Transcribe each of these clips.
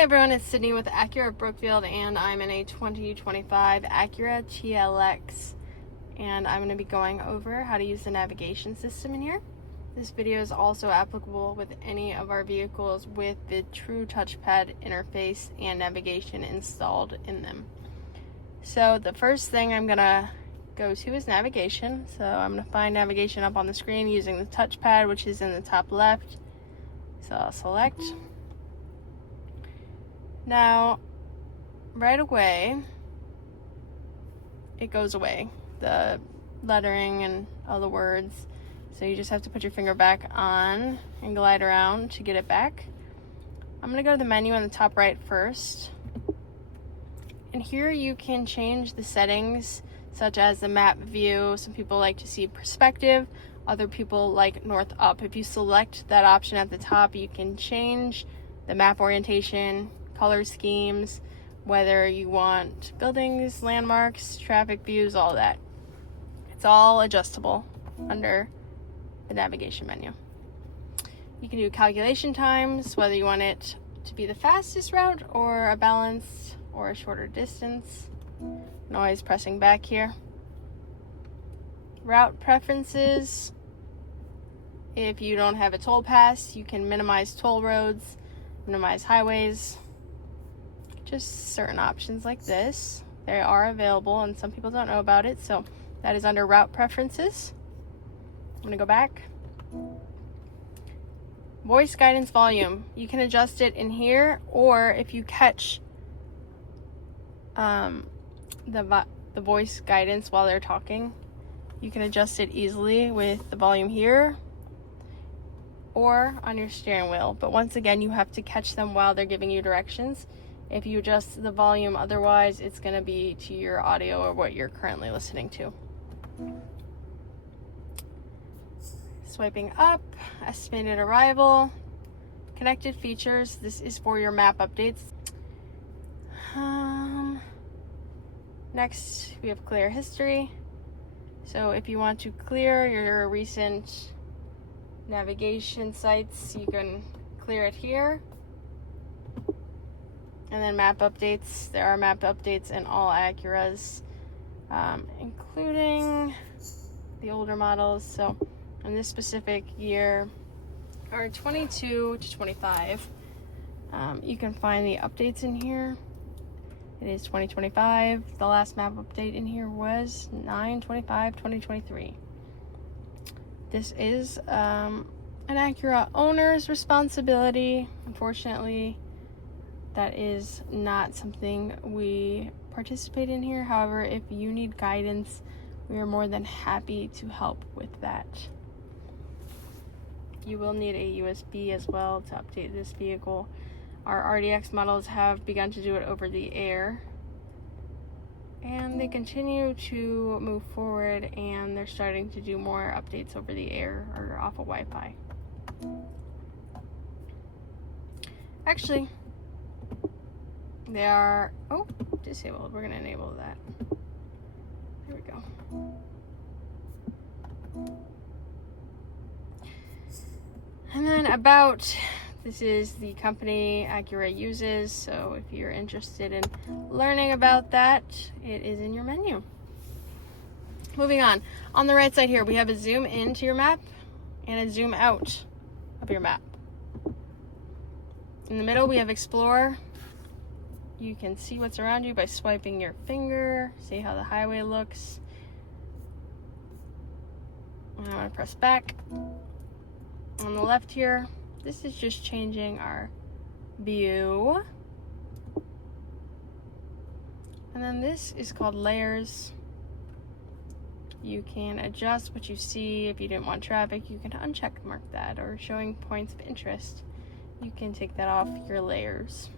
Hey everyone, it's Sydney with Acura Brookfield, and I'm in a 2025 Acura TLX, and I'm going to be going over how to use the navigation system in here. This video is also applicable with any of our vehicles with the True Touchpad Interface and navigation installed in them. So the first thing I'm going to go to is navigation. So I'm going to find navigation up on the screen using the touchpad, which is in the top left. So I'll select. Now, right away, it goes away, the lettering and all the words. So you just have to put your finger back on and glide around to get it back. I'm going to go to the menu on the top right first. And here you can change the settings, such as the map view. Some people like to see perspective. Other people like north up. If you select that option at the top, you can change the map orientation, color schemes, whether you want buildings, landmarks, traffic views, all that. It's all adjustable under the navigation menu. You can do calculation times, whether you want it to be the fastest route or a balanced or a shorter distance. And always pressing back here. Route preferences. If you don't have a toll pass, you can minimize toll roads, minimize highways. Just certain options like this. They are available and some people don't know about it, so that is under route preferences. I'm going to go back. Voice guidance volume. You can adjust it in here, or if you catch the voice guidance while they're talking, you can adjust it easily with the volume here or on your steering wheel. But once again, you have to catch them while they're giving you directions. If you adjust the volume otherwise, it's going to be to your audio or what you're currently listening to. Swiping up, estimated arrival, connected features. This is for your map updates. Next, we have clear history. So if you want to clear your recent navigation sites, you can clear it here. And then map updates. There are map updates in all Acuras, including the older models. So in this specific year, or 22 to 25, you can find the updates in here. It is 2025. The last map update in here was 9/25/2023. This is an Acura owner's responsibility. Unfortunately, that is not something we participate in here. However, if you need guidance, we are more than happy to help with that. You will need a USB as well to update this vehicle. Our RDX models have begun to do it over the air, and they continue to move forward, and they're starting to do more updates over the air or off of Wi-Fi. Actually, they are, disabled. We're going to enable that. There we go. And then about, this is the company Acura uses, so if you're interested in learning about that, it is in your menu. Moving on. On the right side here, we have a zoom into your map and a zoom out of your map. In the middle, we have explore. You can see what's around you by swiping your finger, see how the highway looks. And I'm going to press back. On the left here, this is just changing our view. And then this is called layers. You can adjust what you see. If you didn't want traffic, you can uncheck mark that, or showing points of interest. You can take that off your layers.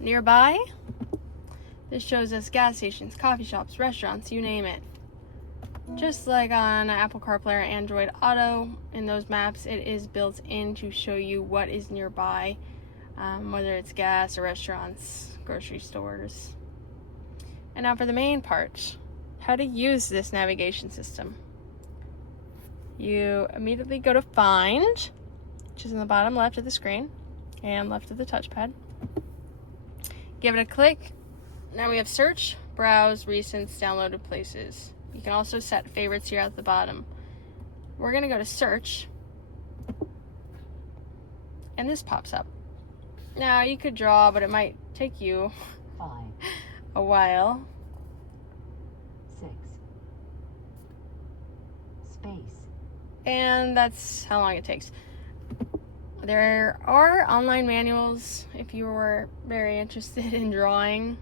Nearby, this shows us gas stations, coffee shops, restaurants, you name it. Just like on Apple CarPlay or Android Auto, in those maps, it is built in to show you what is nearby, whether it's gas or restaurants, grocery stores. And now for the main part, how to use this navigation system. You immediately go to Find, which is in the bottom left of the screen. and left of the touchpad. Give it a click. Now we have search, browse, recents, downloaded places. You can also set favorites here at the bottom. We're gonna go to search, and this pops up. Now you could draw, but it might take you 5, a while. 6, space. And that's how long it takes. There are online manuals if you were very interested in drawing.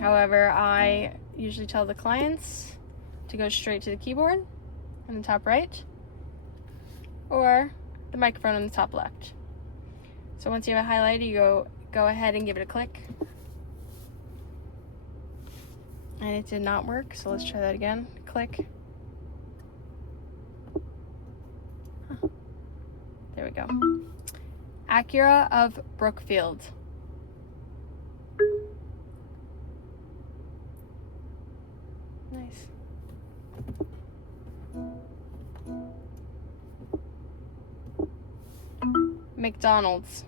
However, I usually tell the clients to go straight to the keyboard in the top right or the microphone in the top left. So once you have it highlighted, you go ahead and give it a click. And it did not work, so let's try that again. Click. Huh. There we go. Acura of Brookfield. Nice. McDonald's.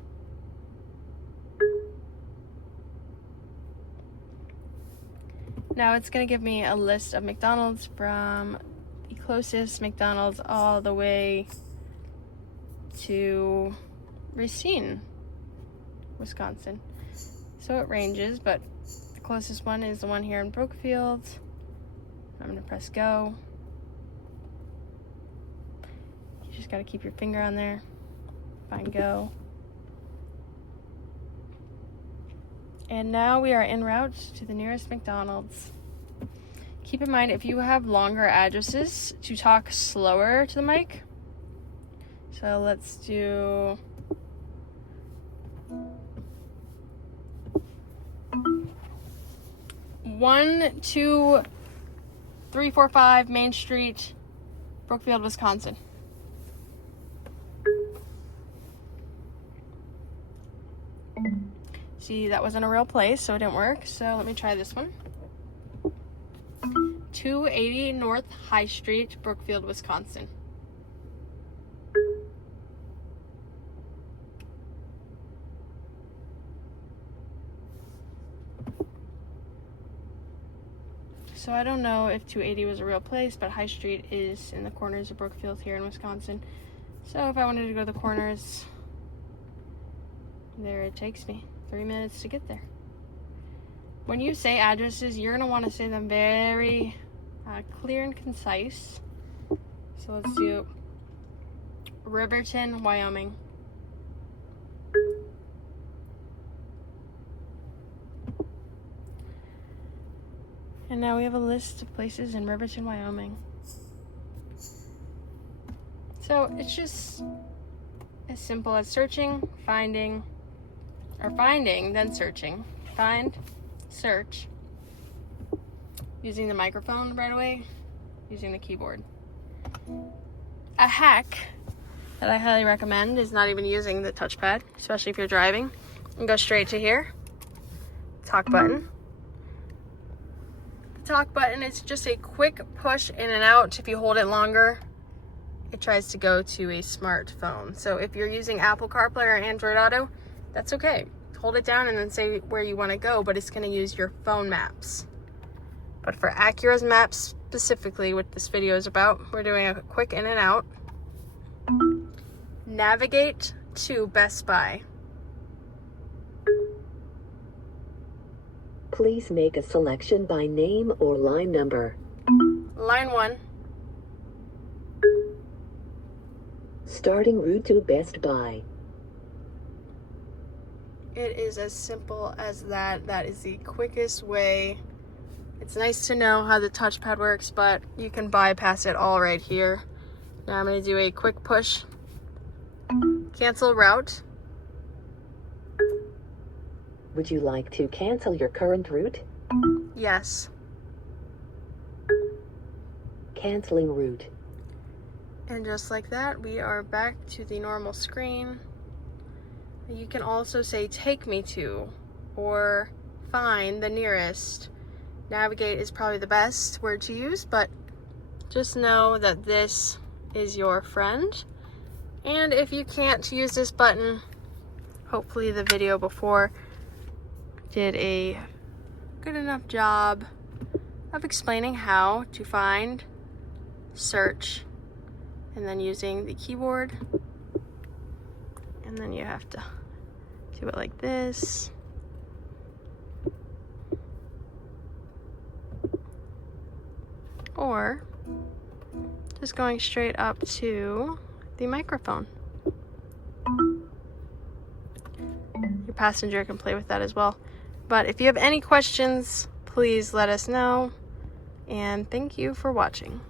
Now it's going to give me a list of McDonald's from the closest McDonald's all the way to Racine, Wisconsin. So it ranges, but the closest one is the one here in Brookfield. I'm going to press go. You just got to keep your finger on there. Find go. And now we are en route to the nearest McDonald's. Keep in mind, if you have longer addresses, to talk slower to the mic. So let's do 12345 Main Street, Brookfield, Wisconsin. See, that wasn't a real place, so it didn't work. So let me try this one. 280 North High Street, Brookfield, Wisconsin. So I don't know if 280 was a real place, but High Street is in the corners of Brookfield here in Wisconsin. So if I wanted to go to the corners, there it takes me. 3 minutes to get there. When you say addresses, you're going to want to say them very clear and concise. So let's do Riverton, Wyoming. And now we have a list of places in Riverton, Wyoming. So it's just as simple as searching, finding, then searching. Find, search, using the microphone right away, using the keyboard. A hack that I highly recommend is not even using the touchpad, especially if you're driving. And go straight to here, talk button. The talk button is just a quick push in and out. If you hold it longer, it tries to go to a smartphone. So if you're using Apple CarPlay or Android Auto, that's okay. Hold it down and then say where you want to go, but it's going to use your phone maps. But for Acura's maps specifically, what this video is about, we're doing a quick in and out. Navigate to Best Buy. Please make a selection by name or line number. Line 1. Starting route to Best Buy. It is as simple as that. That is the quickest way. It's nice to know how the touchpad works, but you can bypass it all right here. Now I'm going to do a quick push. Cancel route. Would you like to cancel your current route? Yes. Canceling route. And just like that, we are back to the normal screen. You can also say take me to or find the nearest. Navigate is probably the best word to use, but just know that this is your friend. And if you can't use this button, hopefully the video before did a good enough job of explaining how to find, search, and then using the keyboard. And then you have to do it like this. Or just going straight up to the microphone. Your passenger can play with that as well. But if you have any questions, please let us know. And thank you for watching.